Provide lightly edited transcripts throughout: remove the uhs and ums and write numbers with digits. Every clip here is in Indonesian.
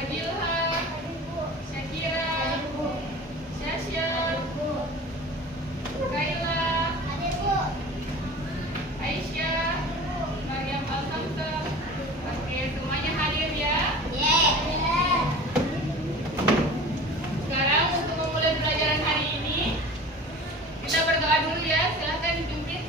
Fadilha, Syakira, Syasya, Kaila, Aisyah, Maryam Al-Samsam. Oke, semuanya hadir ya. Sekarang untuk memulai pelajaran hari ini, kita berdoa dulu ya. Silahkan dipimpin.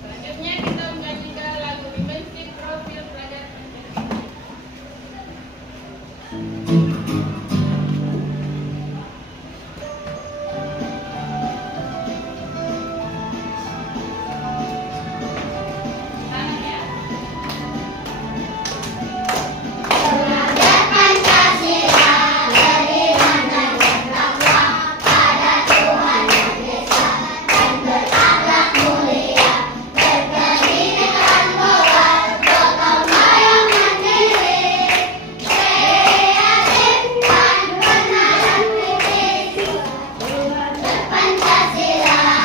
Selanjutnya kita menyanyikan lagu dimensi profil pelajar Pancasila.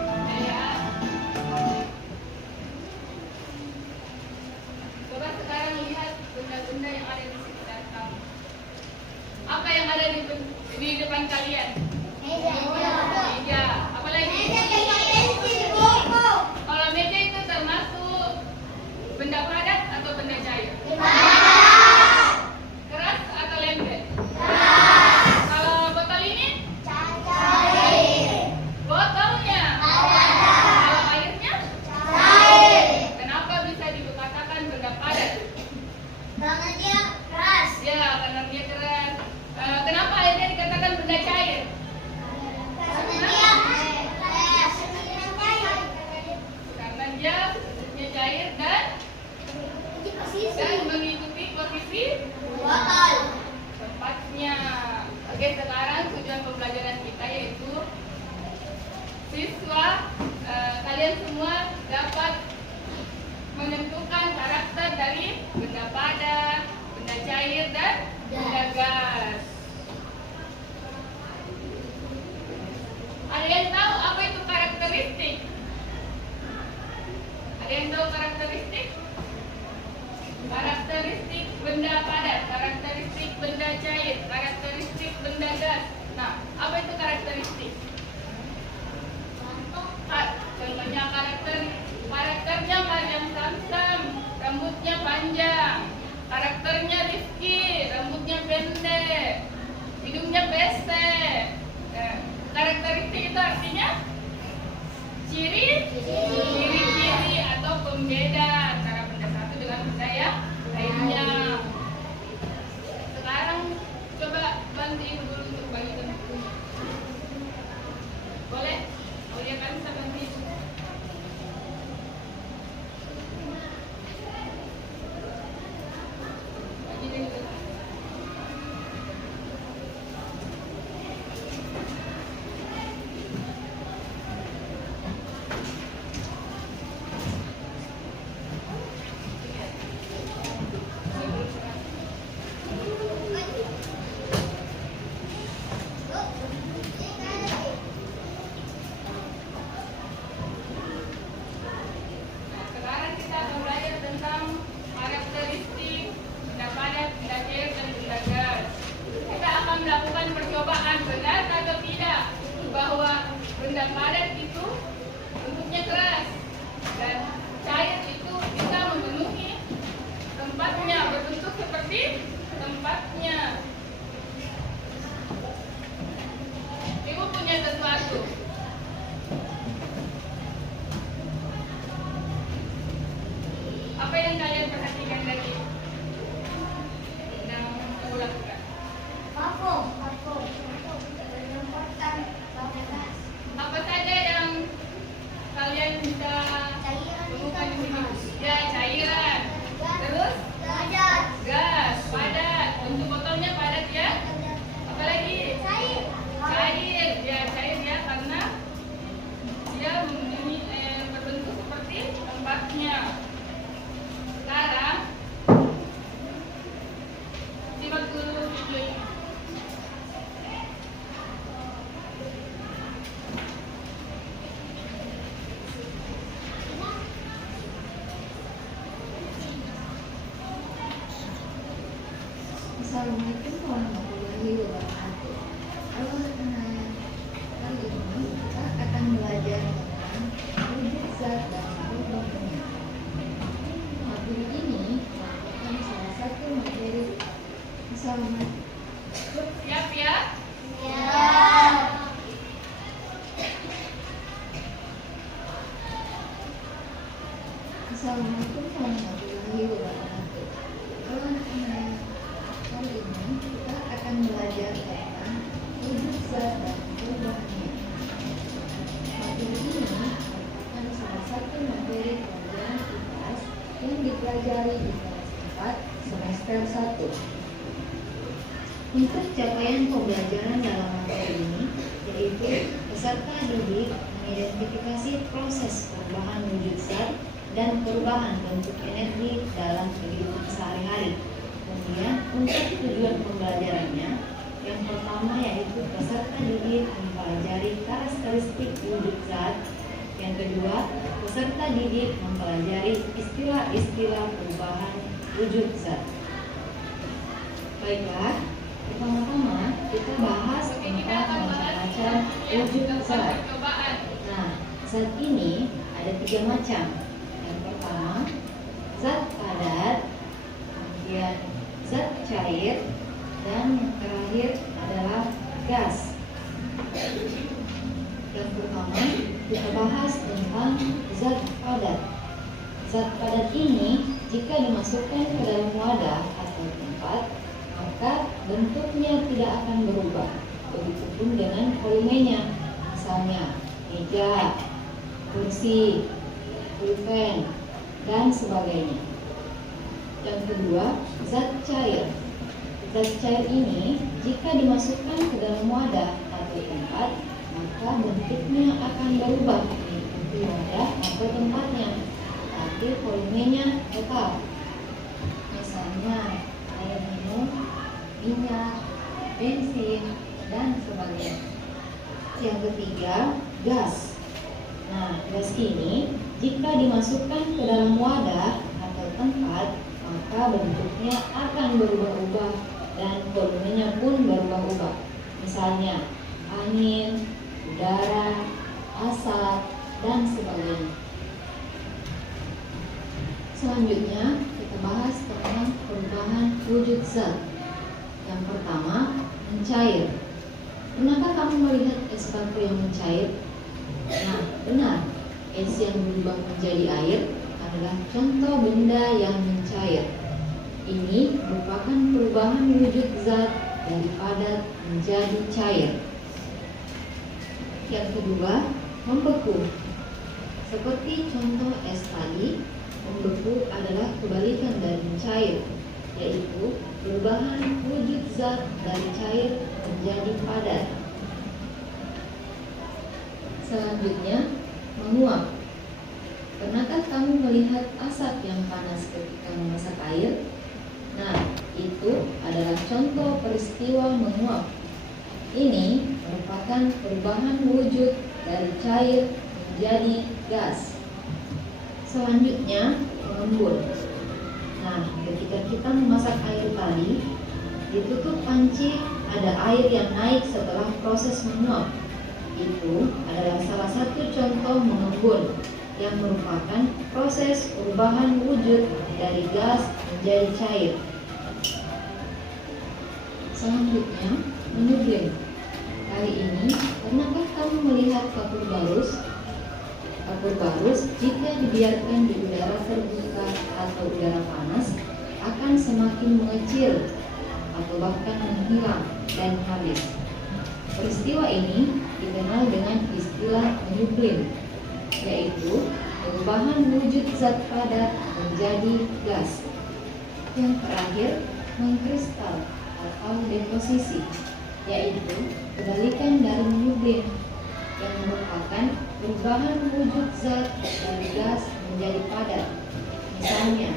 Tangan ya. Coba sekarang lihat benda-benda yang ada di sekitar kamu. Apa yang ada di depan kalian? Meja. Apa lagi? Kalau meja itu termasuk benda padat atau benda cair? Keras atau lembek? Kalau botol ini? Botolnya? Kalau airnya? Kenapa bisa dikatakan benda padat? Ya, karena dia keras. Kenapa airnya dikatakan benda cair? Karena dia bentuknya cair dan mengikuti posisi tempatnya. Oke, sekarang tujuan pembelajaran kita yaitu siswa kalian semua dapat menentukan karakter dari benda padat, benda cair dan benda gas. Ada yang tahu apa itu karakteristik? Ada yang tahu karakteristik? Karakteristik benda padat, karakteristik benda cair, karakteristik benda gas. Nah, apa itu karakteristik? Contohnya karakternya Mariam Samsam, rambutnya panjang. Karakternya Rifki, rambutnya pendek, hidungnya pesek. Nah, karakteristik itu artinya ciri-ciri atau pembeda antara benda satu dengan benda yang lainnya. Sekarang coba bantu ibu dulu untuk bagikan bukunya. Boleh? Boleh kan bisa bantu ibu? Bagikan juga. Sekarang kita akan belajar tentang karakteristik benda padat, benda cair, dan benda gas. Kita akan melakukan percobaan benar atau tidak bahwa benda padat itu bentuknya keras dan cair itu bisa memenuhi tempatnya, berbentuk seperti tempatnya. Ibu punya sesuatu. Apa yang kalian perhatikan tadi? Yang kamu lakukan? Apa saja yang kalian bisa temukan di sini? Ya, cairan. Terus? Gas, padat. Bentuk botolnya padat ya? Apalagi? Cair. Ya, cair ya, karena dia berbentuk seperti tempatnya. Sekarang Assalamualaikum warahmatullahi wabarakatuh. Halo anak, kali ini kita akan belajar tentang wujud zat dan perubahannya. Materi ini merupakan salah satu materi. Assalamualaikum. Siap ya? Assalamualaikum warahmatullahi wabarakatuh. Halo anak, kali ini kita akan belajar tentang wujud zat dan perubahannya. Materi ini merupakan salah satu materi pelajaran IPAS yang dipelajari di kelas 4 semester 1. Untuk capaian pembelajaran dalam materi ini, yaitu peserta didik mengidentifikasi proses perubahan wujud zat dan perubahan bentuk energi dalam kehidupan sehari-hari. Kemudian untuk tujuan pembelajarannya, yang pertama yaitu peserta didik mempelajari karakteristik wujud zat. Yang kedua, peserta didik mempelajari istilah-istilah perubahan wujud zat. Baiklah, pertama-tama kita bahas Oke, kita tentang akan bahas macam-macam yang wujud dilakukan zat. percobaan. Nah, zat ini ada 3 macam. Yang pertama, zat padat, kemudian zat cair, dan yang terakhir adalah gas. Yang pertama, kita bahas tentang zat padat. Zat padat ini jika dimasukkan ke dalam wadah atau tempat, maka bentuknya tidak akan berubah. Begitupun dengan volumenya, misalnya meja, kursi, pulpen, dan sebagainya. Yang kedua, zat cair. Zat cair ini jika dimasukkan ke dalam wadah atau tempat, maka bentuknya akan berubah mengikuti wadah atau tempatnya, tapi volumenya tetap. Misalnya air minum, minyak, bensin, dan sebagainya. Yang ketiga, gas. Nah, gas ini jika dimasukkan ke dalam wadah atau tempat, maka bentuknya akan berubah-ubah dan volumenya pun berubah-ubah. Misalnya angin, udara, asap, dan sebagainya. Selanjutnya kita bahas tentang perubahan wujud zat. Yang pertama, mencair. Pernahkah kamu melihat es batu yang mencair? Nah, benar. Es yang berubah menjadi air adalah contoh benda yang mencair. Ini merupakan perubahan wujud zat dari padat menjadi cair. Yang kedua, membeku. Seperti contoh es tadi, membeku adalah kebalikan dari mencair, yaitu perubahan wujud zat dari cair menjadi padat. Selanjutnya, menguap. Pernahkah kamu melihat asap yang panas ketika memasak air? Nah, itu adalah contoh peristiwa menguap. Ini merupakan perubahan wujud dari cair menjadi gas. Selanjutnya, mengembun. Nah, ketika kita memasak air tadi, di tutup panci ada air yang naik setelah proses menguap. Itu adalah salah satu contoh mengembun yang merupakan proses perubahan wujud dari gas menjadi cair. Selanjutnya, menyublim. Kali ini, pernahkah kamu melihat kapur barus? Kapur barus jika dibiarkan di udara terbuka atau udara panas akan semakin mengecil atau bahkan menghilang dan habis. Peristiwa ini dikenal dengan istilah menyublim, yaitu perubahan wujud zat padat menjadi gas. Yang terakhir, mengkristal atau deposisi, yaitu kebalikan dari menyublim, yang merupakan perubahan wujud zat dari gas menjadi padat. Misalnya,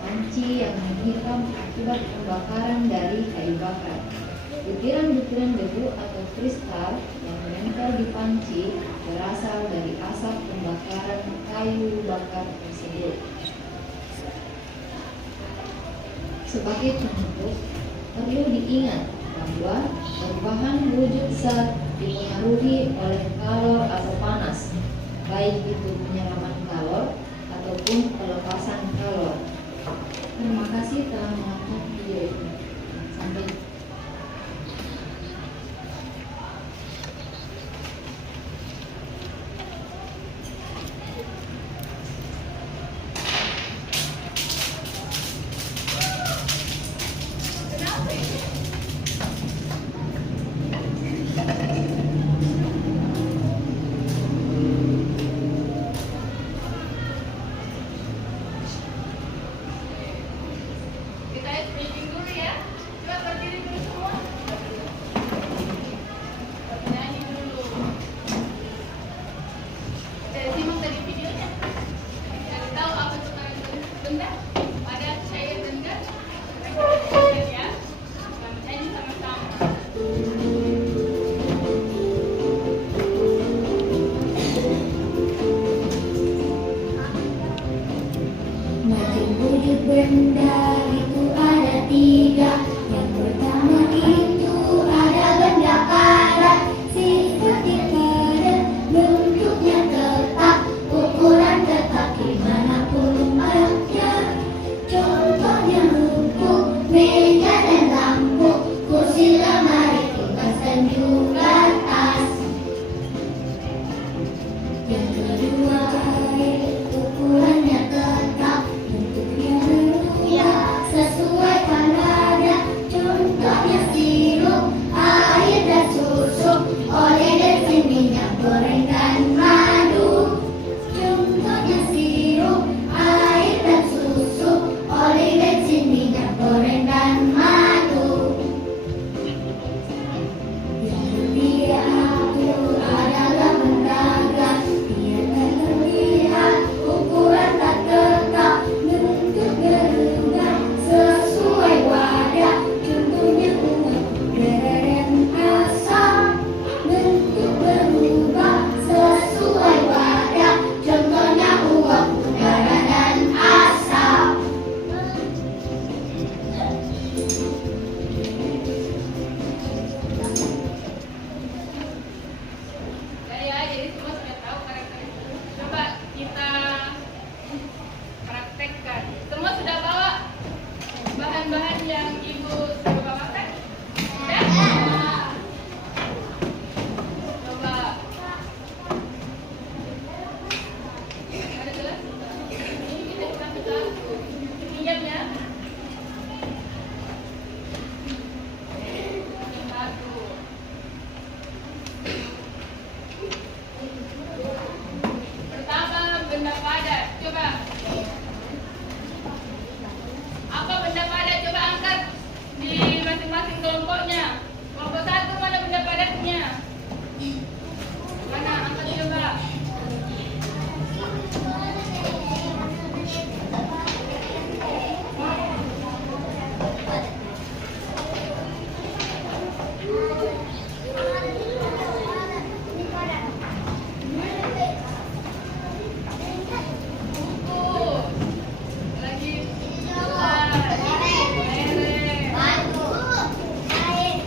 panci yang menghitam akibat pembakaran dari kayu bakar. Butiran-butiran debu atau kristal yang menempel di panci berasal dari asap pembakaran kayu bakar tersebut. Sebagai penutup, Perlu diingat bahwa perubahan wujud zat dipengaruhi oleh kalor atau panas, baik itu penyerapan kalor ataupun pelepasan kalor. Terima kasih telah menonton video ini. Sampai Kenapa ini? Kita stretching dulu ya. Coba berdiri dulu semua. Bernyanyi dulu. Simak tadi videonya. Cari tahu apa itu benda. Ada cair benda. Ya. Kita bernyanyi sama-sama. Macam wujud benda itu ada tiga. Yang pertama itu ada benda padat, seperti padat, bentuknya tetap, ukuran tetap dimanapun tempatnya. Contohnya buku, meja dan lampu, kursi, lemari, kulkas dan juga tas. Yang kedua air, ukurannya tetap, bentuknya berubah sesuai kadar. Contohnya sirup, air dan susu, oleh bensin, minyak goreng dan madu. Contohnya sirup, air dan susu, oleh bensin, minyak goreng dan madu. Yang ketiga aku adalah benda gas. Dia tak terlihat, ukuran tak tetap, bentuk berubah sesuai wadah. Contohnya uap, udara dan asap. Bentuk berubah sesuai wadah. Contohnya uap, udara dan asap. Ya, jadi semua sudah tahu karakteristik. Coba kita praktekkan. Semua sudah bawa bahan-bahan yang ibu sudah bawakan? Ya? Coba. Ada gelas? Ini kita satu-satu. Pinjam ya. Satu. Pertama, benda padat. Coba. Apa benda padat? Coba angkat di masing-masing kelompoknya. Kelompok satu mana benda padatnya? Mana? Angkat coba. Buku. Lagi. Gelas. Lereng.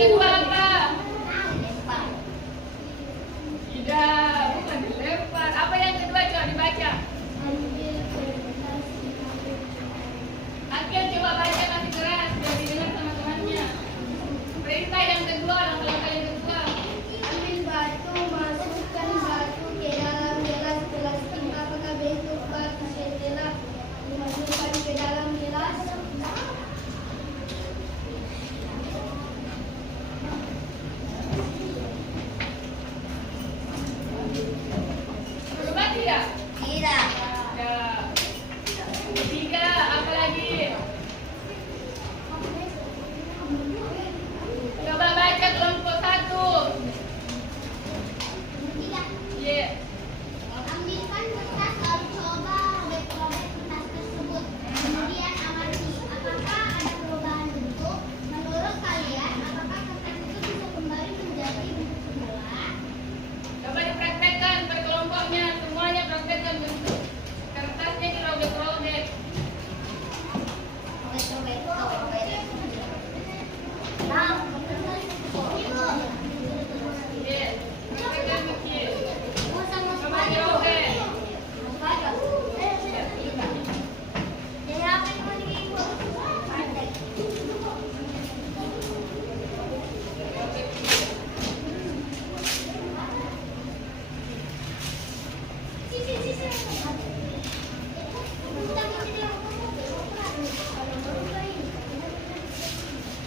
kedua apa? Tidak, bukan dilempar. Apa yang kedua coba dibaca? Akhir coba baca kasih keras biar didengar sama temannya. Perintah yang kedua, langkah yang kedua. Ambil batu, masukkan batu ke dalam gelas plastik. Apakah bentuk batu setelah dimasukkan ke dalam gelas? Coba tidak? Tidak. Tidak. Tiga, apa lagi? Coba baca kelompok satu. Tidak. Iya. Ambilkan kertas lalu coba robek-robek kertas tersebut. Kemudian amati apakah ada perubahan bentuk. Menurut kalian, apakah kertas itu bisa kembali menjadi bentuk semula? Coba dipraktekkan per kelompoknya, semuanya praktekkan bentuk kertasnya dirobek-robek. Robek-robek. Nah, Iya. Praktekkan bikin. sama Coba dirobek. Jadi apa yang mau diibu?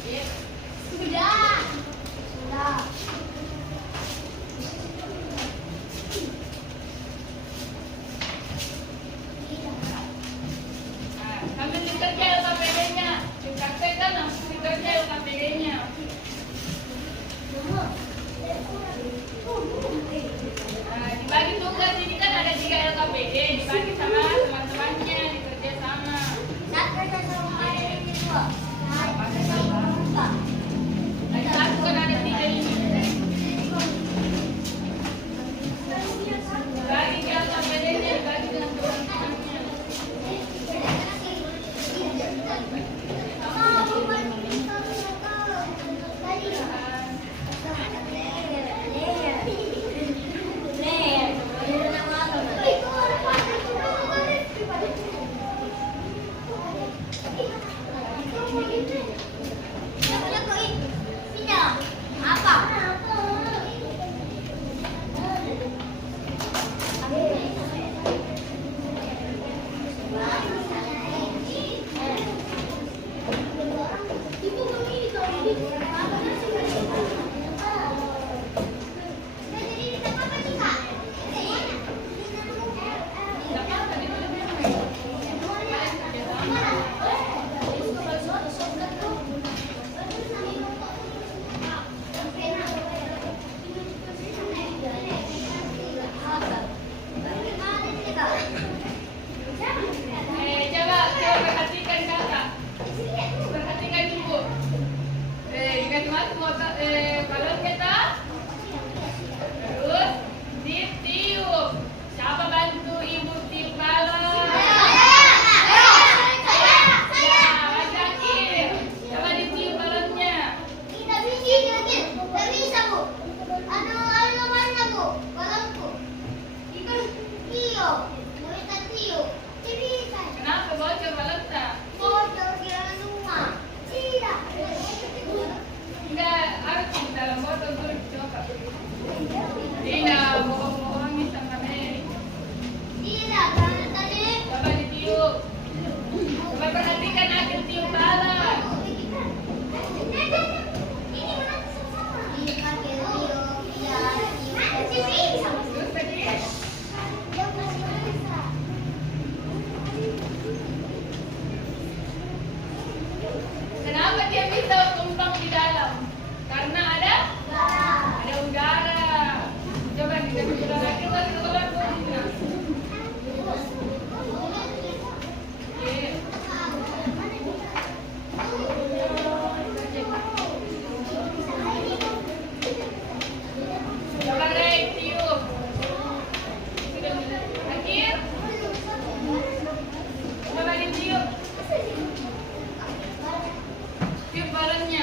Iya. Sudah. Sudah. Nah, sambil dikerja LKPD-nya, dipraktekkan langsung dikerja LKPD-nya. Nah, dibagi tugas ini kan ada 3 LKPD, dibagi sama teman-temannya, dikerja sama. Ada satu kan ada 3 ini. Dibagi ke LKPD-nya, dibagi dengan teman-temannya. Coba perhatikan kakak. Perhatikan ibu. Dikasih masuk balonnya tak? Terus ditiup. Siapa bantu ibu tiup balon? Ya, ajakin. Coba ditiup balonnya. Kenapa bocor balonnya? Enggak, harus di dalam botol dulu coba. Tidak, bohong-bohongin sama Mary. Coba ditiup. Coba perhatikan akhir tiup balon. Terus tadi, kenapa dia bisa tumpang di dalam? Karena ada udara. Coba dikasih udara kita keluar bolanya. Oke. Coba Ray tiup. Akhir. Coba ditiup. Tiup balonnya.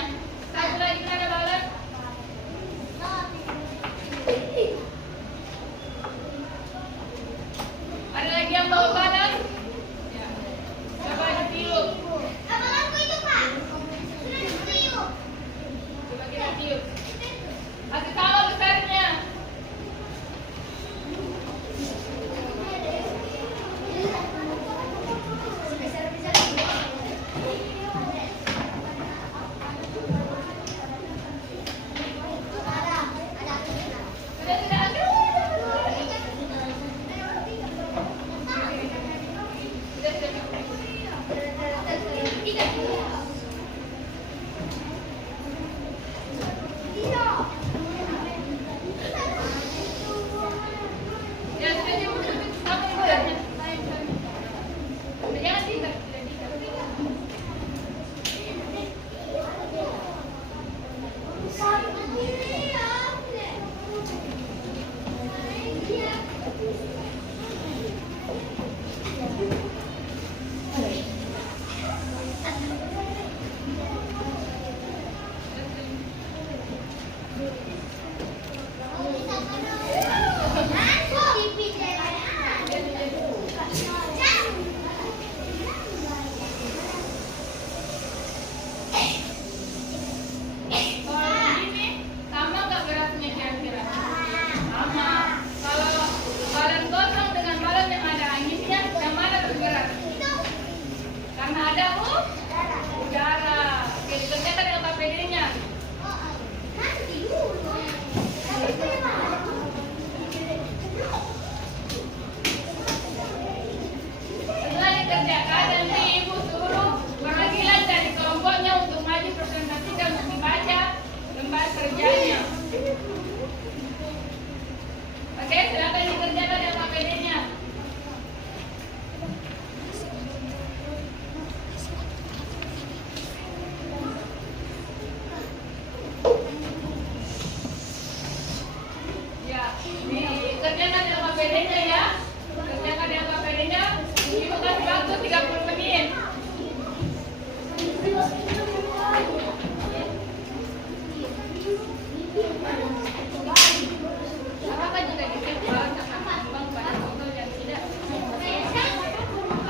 Apakah juga ditempel sama kembang pada foto yang tidak?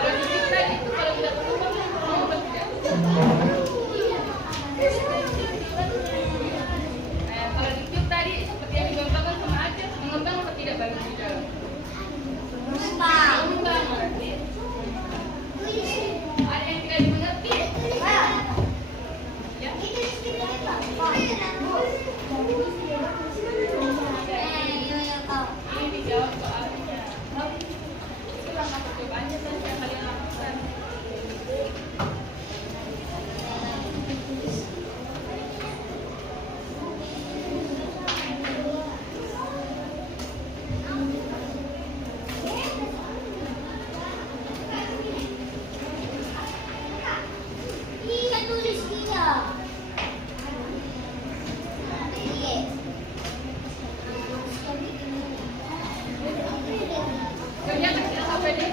Kalau ditiup tadi itu kalau tidak berkembang, mau atau tidak? Kalau ditiup tadi seperti yang digambarkan sama Aceh, mengembang atau tidak bagi di dalam? Mengembang berarti. Ada yang tidak dimengerti? Ya. Ini dijawab soalnya. Itu langkah percobaannya tadi yang kalian lakukan. Kerjakan kita sampai di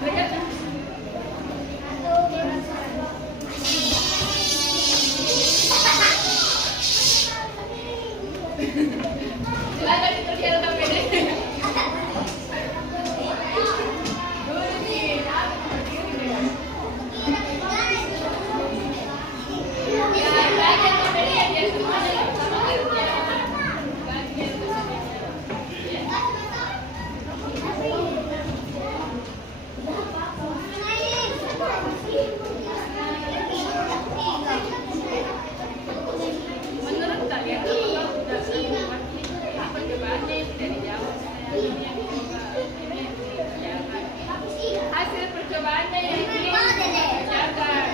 kerjakan. Silakan dikerjakan sampai di. Dulu nih, ya, belajar sampai di aja semuanya sama kerja. Belajar sampai ya. Menurut kalian apakah sudah mengerti apa percobaannya yang tidak dijawab? Ini yang dicoba, ini yang dikerjakan. Hasil percobaannya yang dikerjakan.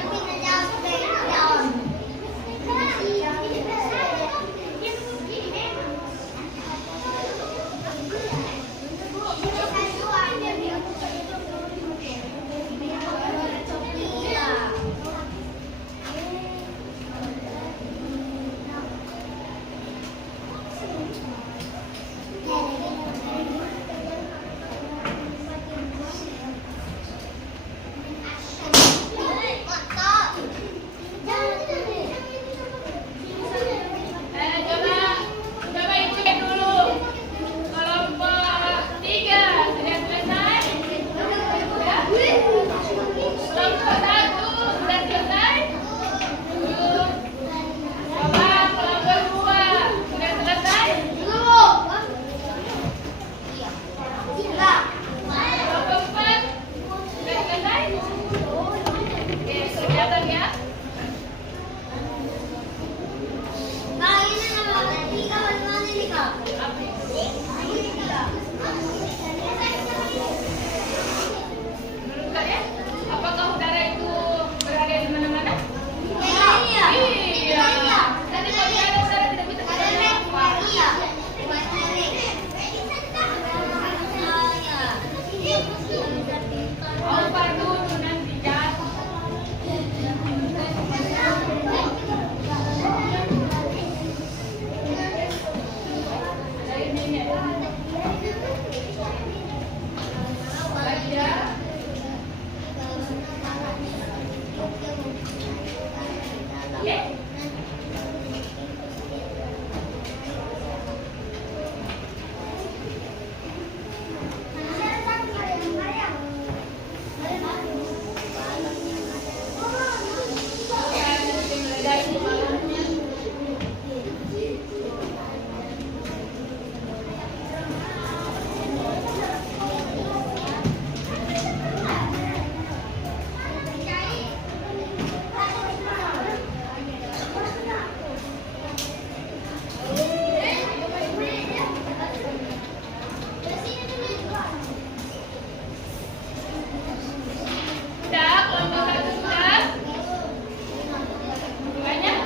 Coba ikutin dulu. Kelompok 3 sudah selesai? Ya? Kelompok 1 sudah selesai? Coba kelompok 2 sudah selesai? Kelompok 4 sudah selesai? Oke, kerjakan ya. Menurut kalian, apakah udara itu berada di mana-mana? Iya. Tapi kalau tidak ada udara tidak bisa kita bernafas. Oh, padu nanti jatuh. Ada ini ya. Belajar. Ya. Sudah, kelompok 1 sudah? Banyak?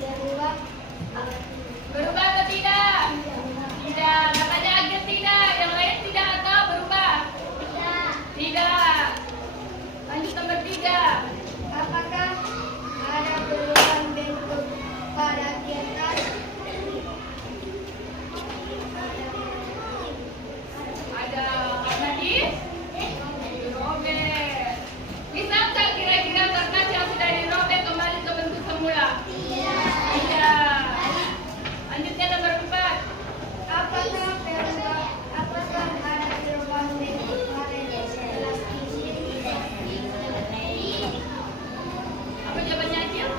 Berubah. Berubah atau tidak? Tidak. Katanya Agil tidak. Yang lain tidak atau berubah? Tidak. Lanjut nomor 3. Apakah ada perubahan bentuk pada kertas? Ada karena dirobek. Bisa nggak kira-kira kertas yang sudah dirobek kembali ke bentuk semula? Tidak. Lanjutnya nomor 4. Apakah ada perubahan bentuk pada plastik? Apa jawabannya, Acil?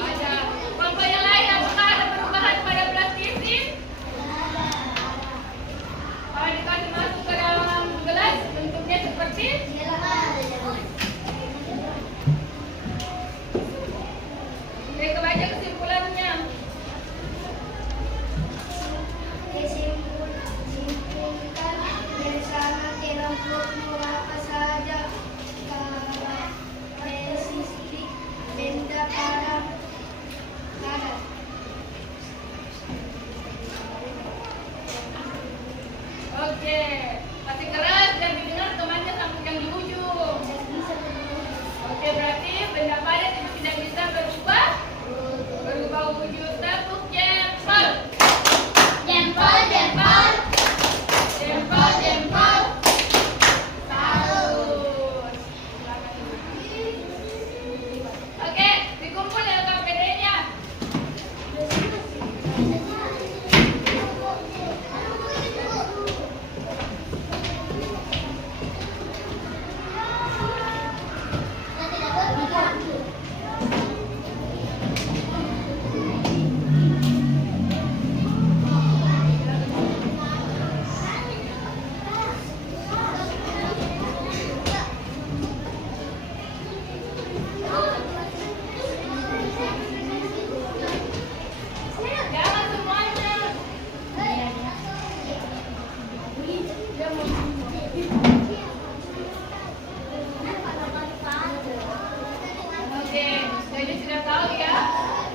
Ada. Kelompok yang lain, apakah ada perubahan pada plastisin? Kalau dikasih masuk ke dalam gelas, bentuknya seperti? Oke, kebaca kesimpulannya. Simpulkan bersama kelompokmu apa saja karakteristik benda pada karet. Oke, masih keras dan didengar temannya sampai yang di ujung. Oke, berarti benda padat itu tidak bisa berubah wujud. Tepuk jempol. Jempol, jempol. Jempol, jempol. Salut. Oke, dikumpul ya KPD-nya. Jangan semuanya. Oke, jadi sudah tahu ya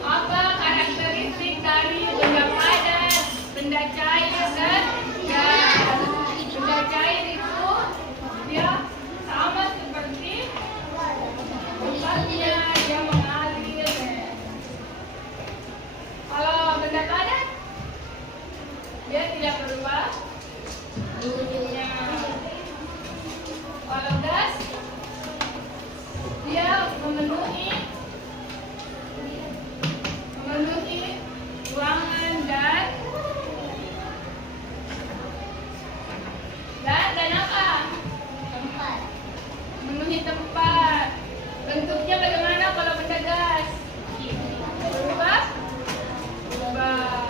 apa karakteristik dari benda padat, benda cair dan gas. Benda cair itu dia sama seperti tempatnya dia mengalir. Kalau benda padat dia tidak berubah wujudnya. Kalau gas dia memenuhi ruangan dan apa? Memenuhi tempat. Bentuknya bagaimana kalau benda gas? Berubah? Berubah.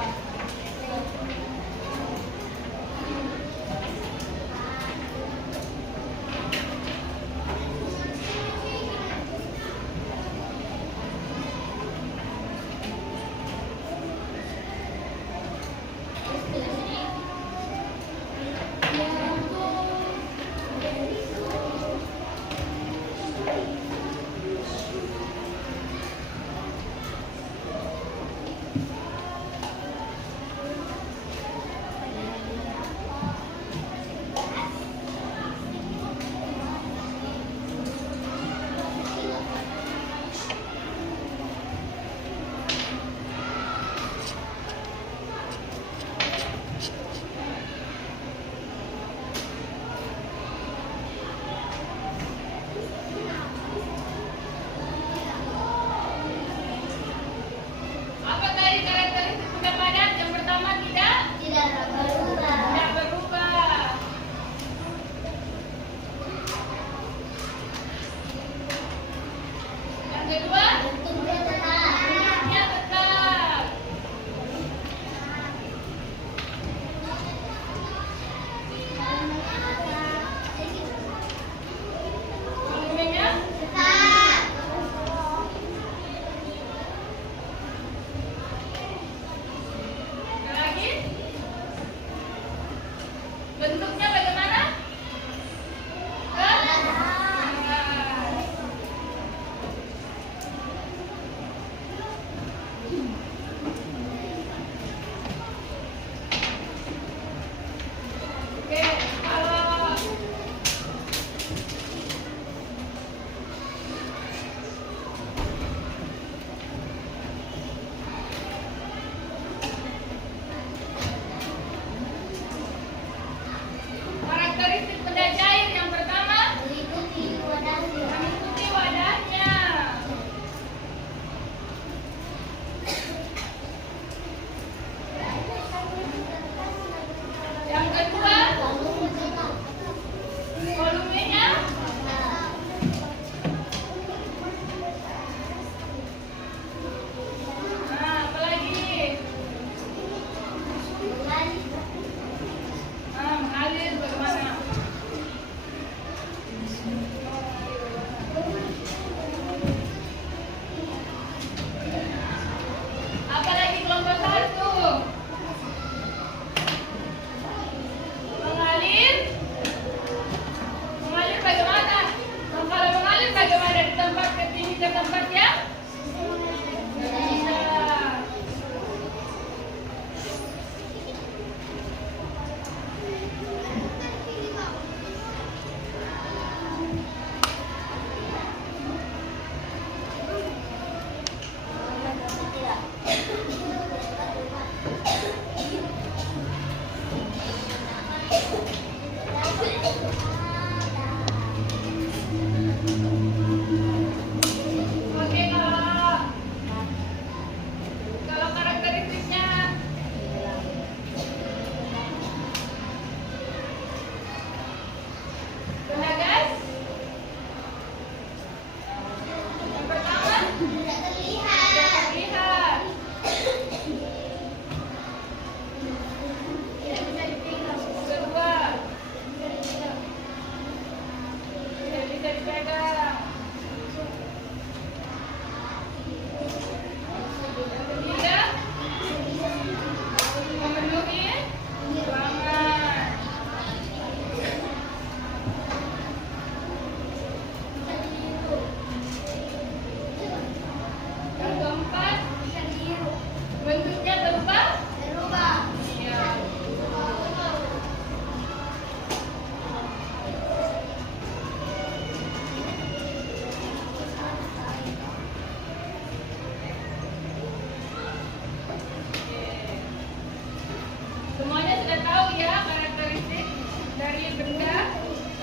benda,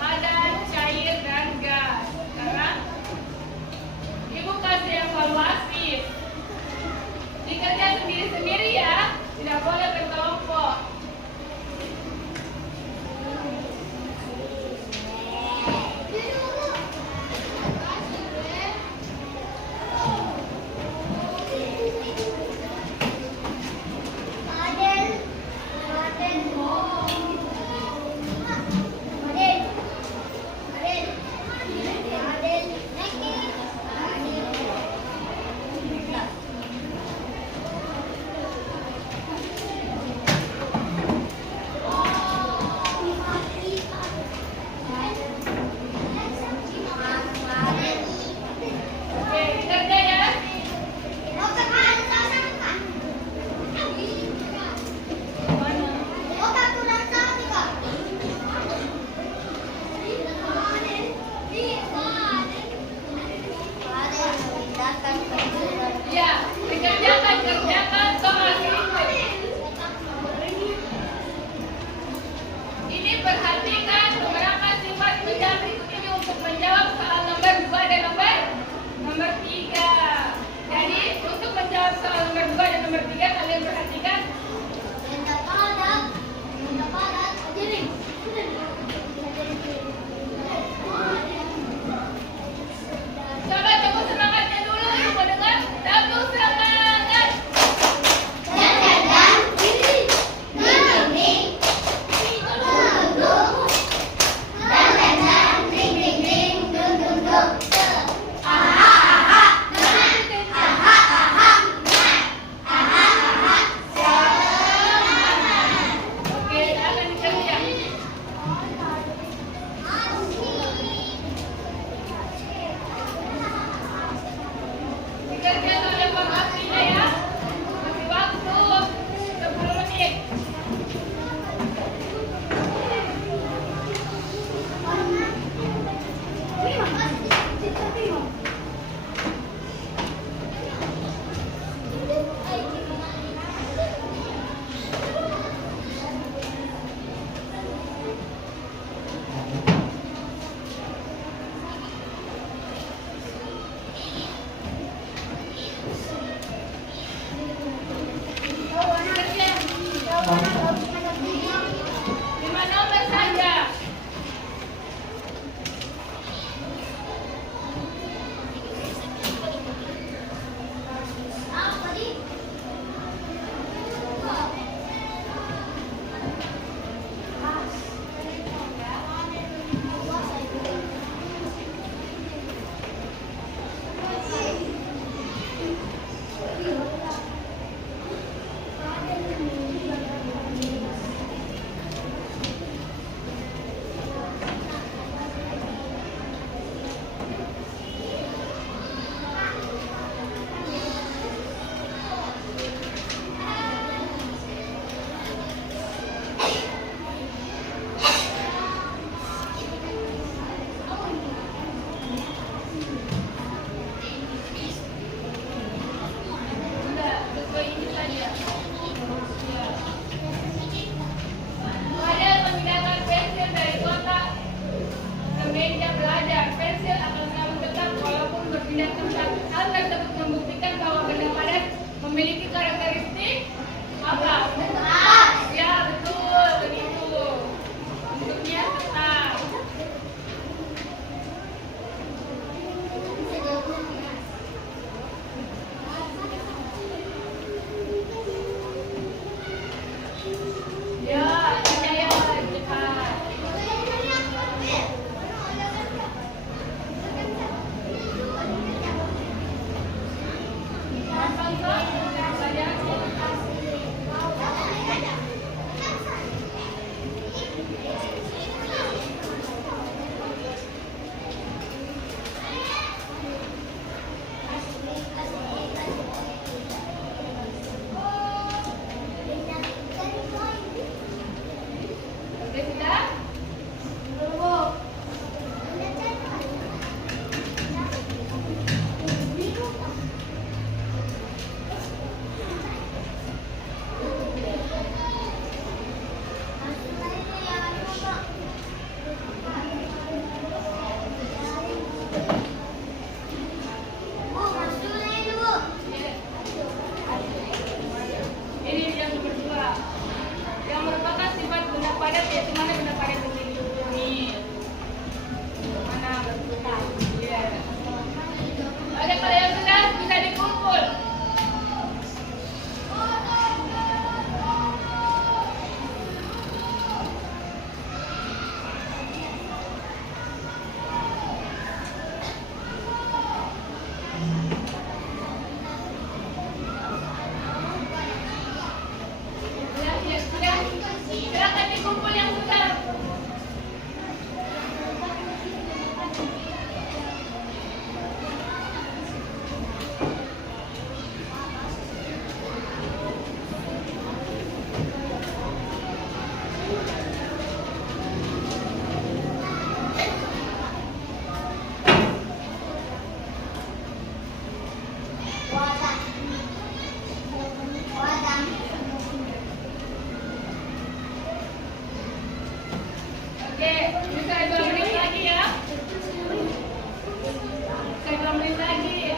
padat, cair, dan gas. Sekarang, Ibu kasih evaluasi. Dikerja sendiri-sendiri ya, tidak boleh berkelompok. padat ya, mana benda padat begini? Ini. Mana berputar? Iya. Oke, kalau yang sudah bisa dikumpul. Sudah. Silakan dikumpul yang sudah. Wadah. Wadah. Oke, bisa 2 menit lagi ya. Bisa 2 menit lagi.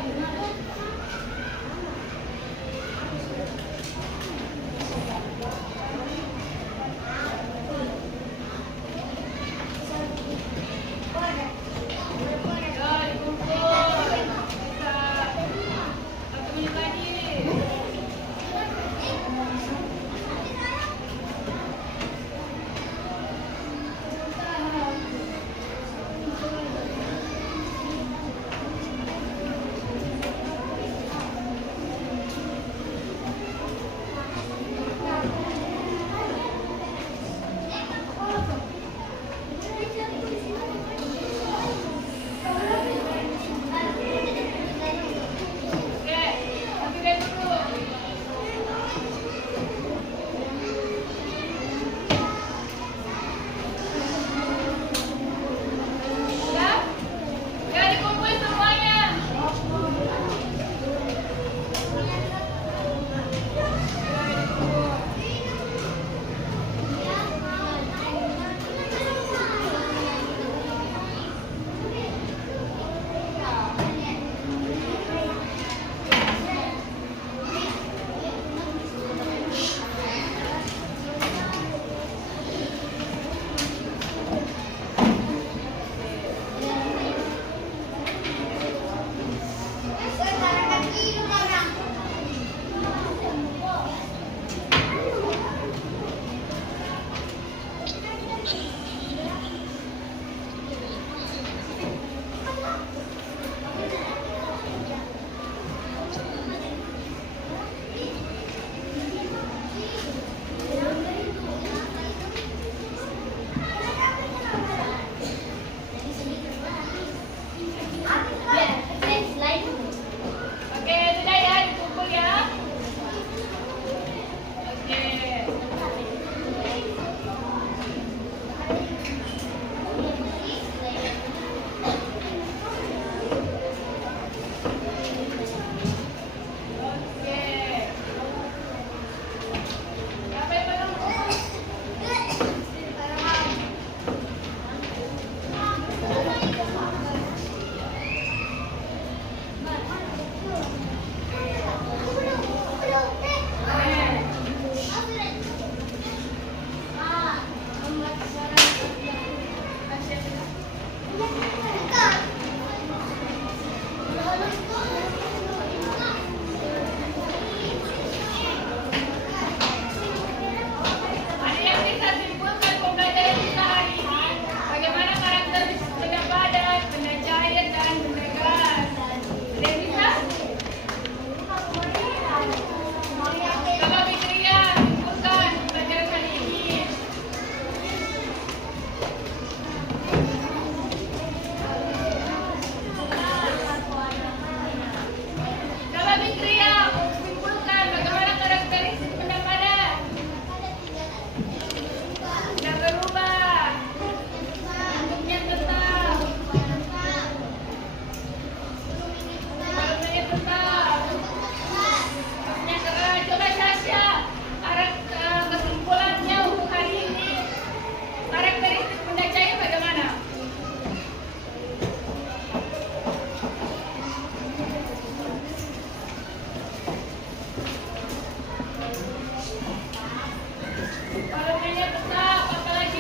Yo, dikumpul. Bisa 1 menit lagi. Oke, ambil dulu. Sudah? Sudah dikumpul semuanya. Oke, sudah ya, dikumpul ya. Oke. Oke. Siapa yang belum kumpul? Ada yang bisa simpulkan pembelajaran kita hari ini? Bagaimana karakter benda padat, benda cair, dan benda gas? Ada yang bisa? Coba Fitria, simpulkan pembelajaran kali ini. Coba Fitria, simpulkan bagaimana karakteristik benda padat. Tidak berubah. Bentuknya tetap. Warnanya tetap. Bentuknya keras. Coba Sasha, kesimpulannya untuk hari ini. Karakteristik benda cair bagaimana? Warnanya tetap, apalagi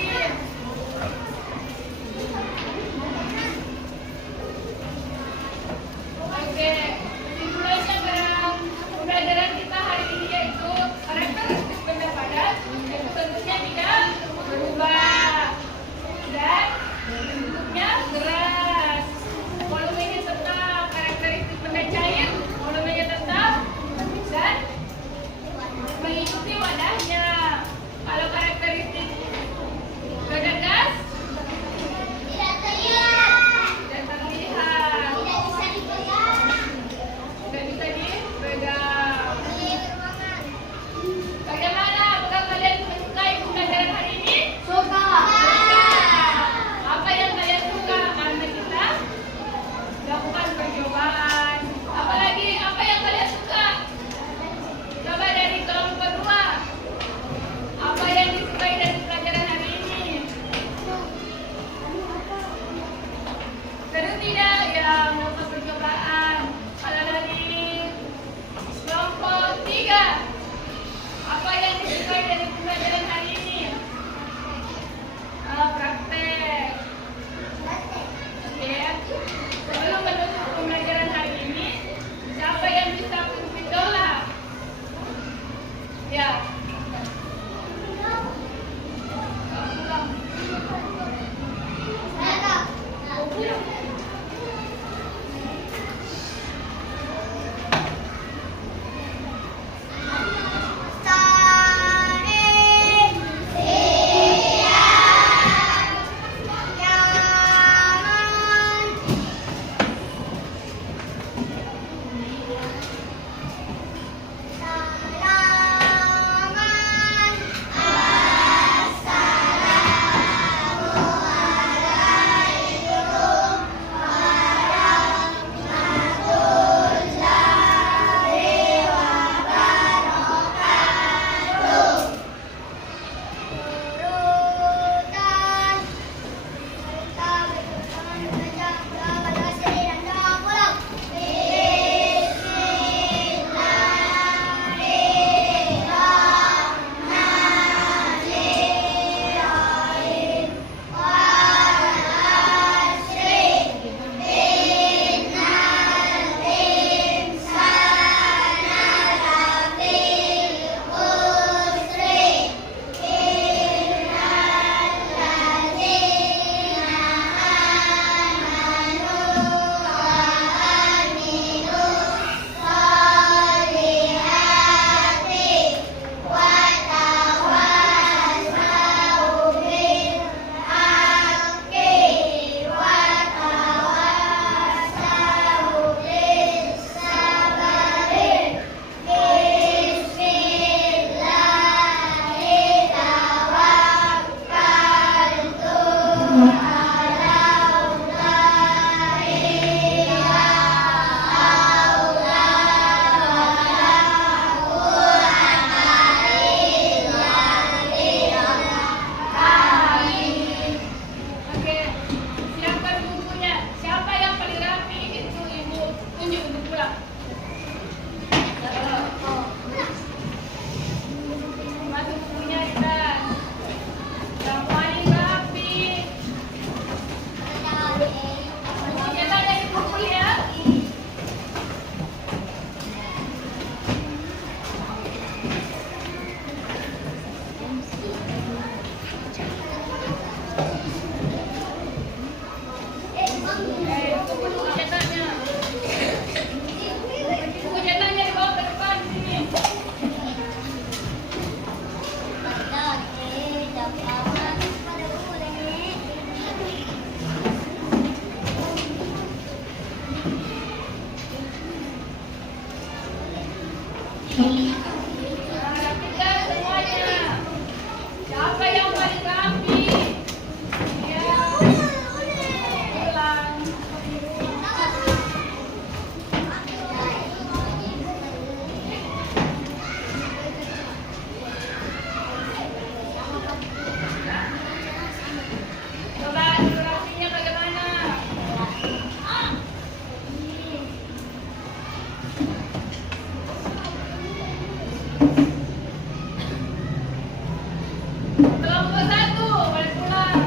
Kelompok 1, balik pulang.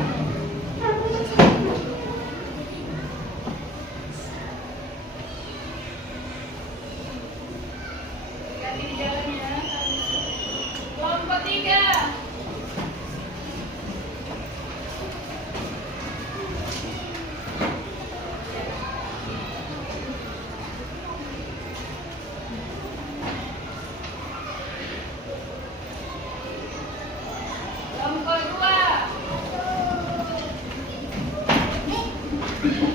Hati-hati di jalan ya. Kelompok 3. Kelompok 2.